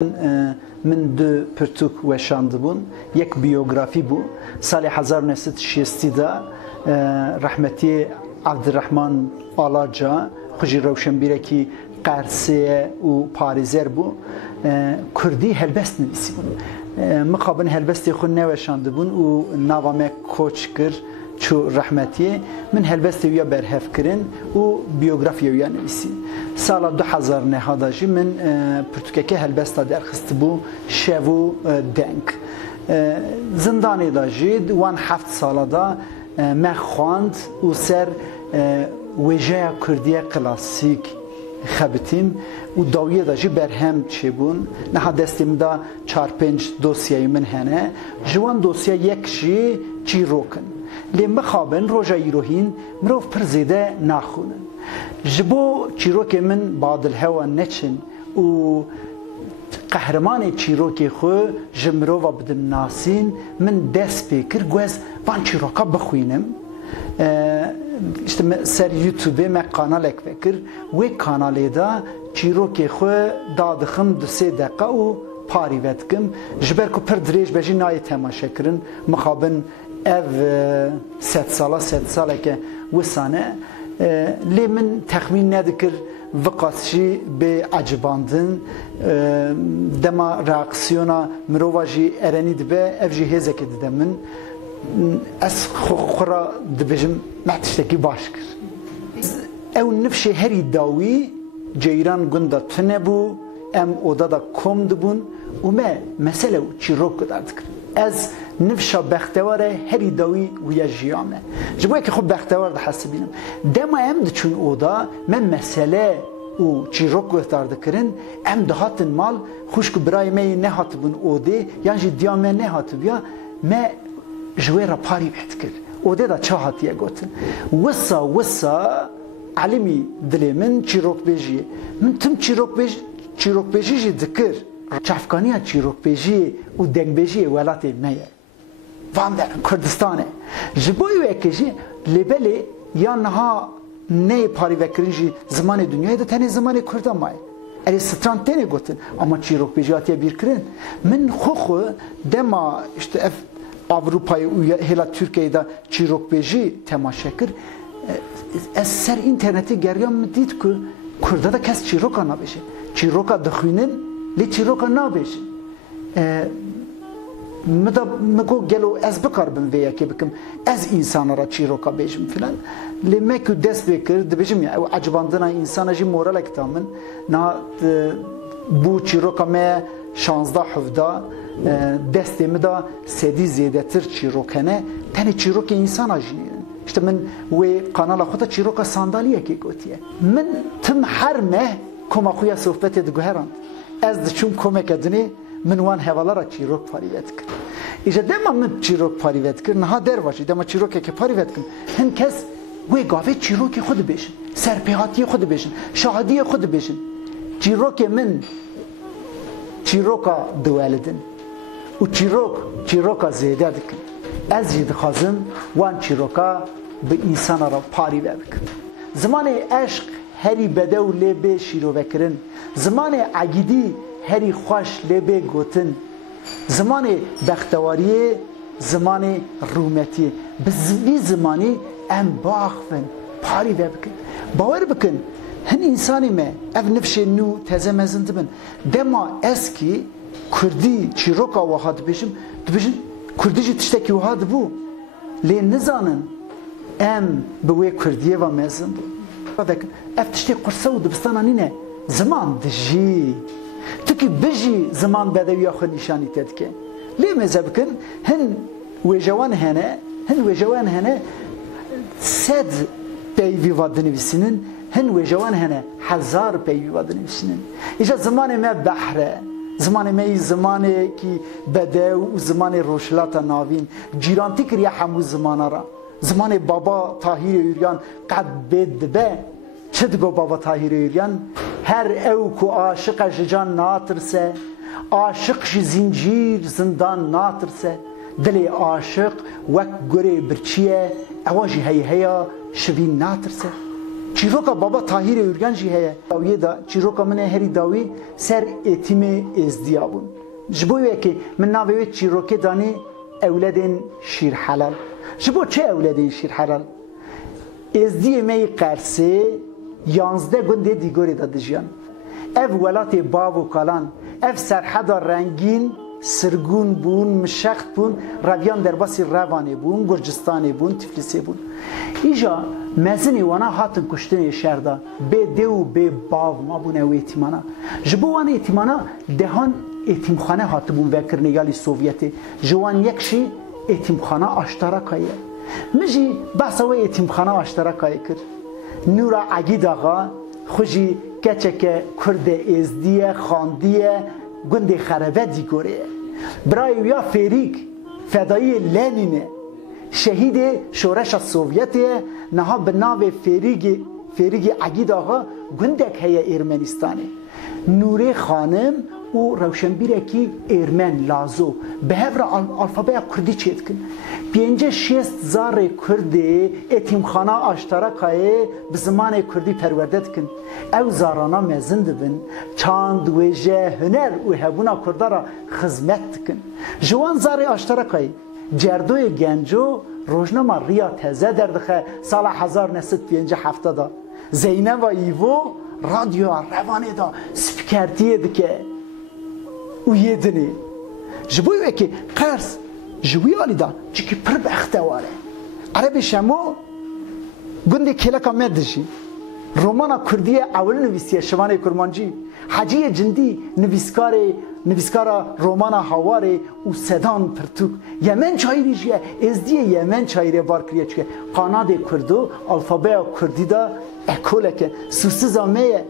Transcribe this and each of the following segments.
من دو پرتوک وشاند بون یک بیوگرافی بو سال 1960 دا رحمتی عبدالرحمن آلاجا خوشی روشنبیره کی قرصه و پاریزر بو کردی هلبست نویسی بون مقابل هلبستی خود نوشاند بون و نوامه کوچ کر چو رحمتی من هلبستی ویا برهف کرن و بیوگرافی ویا نویسی سال 2000 نهاداجی من پرتوکه هلبستا درخست بو شوو دنگ زندانی داجی وان 7 ساله دا ما خواند و سر وجه کردیه کلاسیک خبتیم و داویه داجی برهم چی بون نه دستیم دا 4-5 دوسیه من هنه جوان دوسیه یک چی روکن لی مخابن روژا ایروهین مروف پر زیده ناخونن جبو چیروک من بادل هوا نچن و قهرمان چیروکی خو جمروفا بدم ناسین من دست بکر گوز وان چیروکا بخوینم işte ser YouTube'e me kanalek vekir ve kanaleda çiroke xwe dadixim 2 dakika û parî vetkim ji ber ku pir dirêj bejî nayê temaşe kirin mixabin ev 7 saleke wisane lê min texmîn nedikir viqasî bê acibandin dema reaksiyona mirova jî erenî dibe ev jî hêzekê dide min ez xura dibêjim me tiştekî baş kir ew nifşê herî dawî ceyran gunda tune bû em oda da kom dibûn û me mesele çîrok gudar dikir ez nifşa bexteware herî dawî wiya jiya me ji bo yekê xwe bextewar dihesibînim dema em diçûn oda me mesele û çîrok guhdar dikirin em dihatin mal xwişk û birayê me yê nehatibûn odê yan jî diya me nehatibiya me ji wê re parî vedikir odê da ça hatiye gotin wisa elimî dilê min çîrokbêjiyê min tim çîrokbêjî jî dikir çavkaniya çîrokbêjiyê û dengbêjiyê welatê me ye van derin Kurdistanê ji bo wekê jî lêbelê ya niha neyê parî vekirin jî zimanê dunyayê de tenê zimanê Kurdan maye erê stran tenê gotin ama çîrokbêjî hatiye bîrkirin min xwe dema işte ev Avrupa'yı hela Türkiye'de de çîrokbêjî temaşe kir ez ser internetê geriyan min dît ku Kurda da kes çîroka nabêje çîroka dixwînin lê çîroka nabêjin me got gelo ez bikarbim vê yekê bikim ez insana ra çîroka bêjim filan lê me ku dest pê kir dibêjim ya ew acibandina insana jî moralek ta min na bû çîroka me 16-17 destê me da sedî zêdetir çîrok hene tenê çîrokê insana jî işte min wê kanala xwe da çîroka sandaliyekê gotiye min tim her meh koma xwe ya sohbetê diguherand ez diçûm komeke dinê min wan hevalara çîrok parî vedikim îje dema min çîrok parî vedikim niha derva jî dema çîrokekê parî vedikim hin kes wê gavê çîrokê xwe dibêjin serpêhatiyê xwe dibêjin şahidiyê xwe dibêjin çîrokê min çîroka diwelidin û çîroka zêde dikin ez jî dixwazim wan çîroka bi însana ra parî vedikim zimanê eşq herî bedew lê bê şîrovekirin zimanê egîdî herî xweş lê bê gotin zimanê bextewariyê zimanê rûmetiyê bi vî zimanî em biaxivin parî vebikin bawer bikin hin însanê me ev nifşê nû teze mezin dibin dema eskî Kurdî çîroka wiha dibêjim Kurdî jî tiştekî wiha dibû lê nizanin em bi wê Kurdiyê ve mezin bûn ev tiştê qursa û dibistana nîne ziman dijî tukî bijî ziman bedewiya xwe nîşanî te dike lê meze bikin hin wêjewan hene 100 peyvî va dinivîsînin hin wêjewan hene 1000 peyvî va dinivîsînin îja zimanê me behre zimanê me yî zimanekî bedew û zimanê roşilata navîn cîrantî kiriye hemû zimana ra zimanê baba Tahîrê Ûryan qet bê dibe çi dibe baba Tahîrê Ûryan her ew ku aşiqa ji can natirse aşiq ji zincîr zindan natirse dilê aşiq wek gurê birçî ye ewa jî heyheya şivîn natirse چیروکا بابا طاهر اورگانجی هيا داویه دا چیروکا من هری داوی سر اتیم ازدیابون جبویه که من ناوی چیروکه دانی اولادین شیر حلال جبو چه اولادین شیر حلال ازدی می قرسه 11 گنده دیگوری دادجیان اف ولات باو و کالان اف سرحد رنگین سرگون بون مشخت بون رویان در باسی روانه بون گرجستانه بون تفلیسی بون ایجا مزنی وانا هاتن کشتن شهردا به دو به باو ما بونه و ایتیمانا جبو وانا ایتیمانا دهان ایتیمخانه هات بون وکر نگالی سوویتی جوان یکشی ایتیمخانه اشتراکایه مجی بحثا و ایتیمخانه اشتراکایه کر نورا عگید آقا خوشی کچک کرد ازدیه خاندیه گنده خربه دیگوره برای یا فریق فدایی لنینه شهید شورش سوویتیه نها به نام فریق عگید آقا گندک هیا ارمنستانه نوره خانم و روشنبیره کی ارمن لازو به هفر الفابه کردی چید کن 5-6 کرد اتیمخانه اشتراکای به زمان کردی پرورده کن او زارانا مزند بن چاند وجه هنر و هبونا کردارا خدمت کن جوان زار اشتراکای جردوی گنجو روزنامه ریا تازه دردخه سال 1970 زینب و ایوو رادیو روانه دا سپیکرتیه دکه و یه دنی جبویه که قرص جویالی دا چیکی پر بختواره عربی شمو گنده کلکا مدشی رومانا کردیه اول نویسیه شوانه کرمانجی حجی جندی نویسکارا رومانا هاواره و سدان پرتوک یمن چایری جیه ازدیه یمن چایری بار کریه چکه قاناد کردو الفابه کردی دا اکوله که سوسیز آمه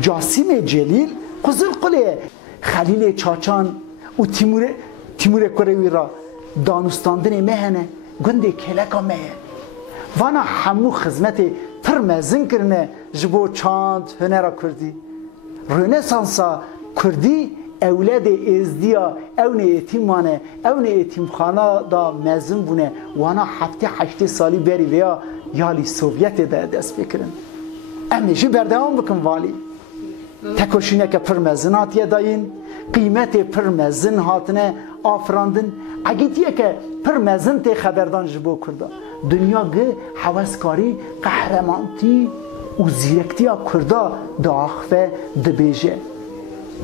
جاسم جلیل قزل قلیه خلیل چاچان و تیمور کوروی را دانستاندن مهنه گنده کلکا مه وانا همو خدمت پرمزن کرنه جبو چاند هنرا کردی رنسانسا کردی اولاد ازدیا اون ایتیمانه اون ایتیمخانه دا مزن بونه وانا 7-8 سالی بری ویا یالی سوویت دا دست بکرن امیشی بردوام بکن والی تکوشینه که پرمزن هاتیه داین قیمت پرمزن هاتنه آفراندن اگیتیه که پرمزن تی خبردان جبو کرده دنیا گه حواسکاری قهرمانتی و زیرکتی کرده داخفه دبیجه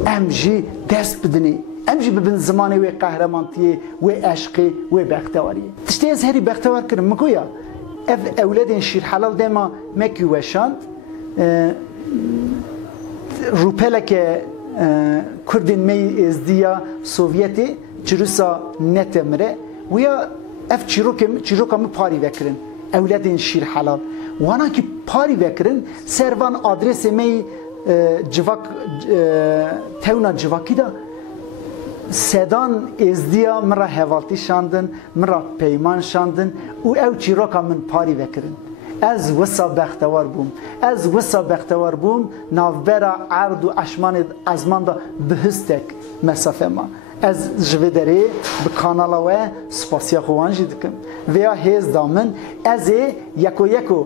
امجی دست بدنی امجی ببین زمانی و قهرمانتی و عشقی و بختواری تشتی از هری بختوار کرم مگویا اولادین شیر حلال دیما مکی وشاند روپله که کردین می ازدیا سوویتی چروسا نتمره و یا اف چیروکا پاری وکرن اولادین شیر حلال وانا که پاری وکرن سروان آدرس می جواک تونا جواکی دا سدان ازدیا مرا حوالتی شاندن مرا پیمان شاندن و او چیروکا من پاری وکرن از وسا بختوار بوم نافبرا عرض و اشمان ازمان دا بهستک مسافه ما از جویدری به کانالا و سپاسیا خوانجی دکم ویا هیز دامن از یکو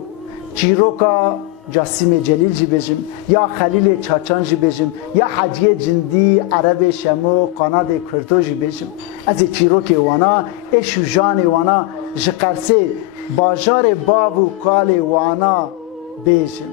چیروکا جاسم جلیل جی بجم یا خلیل چاچان جی بجم یا حجی جندی عرب شمو قناد کردو جی بجم از چیروکی وانا اشو جان وانا جقرسه باجار باب و کال وانا بجم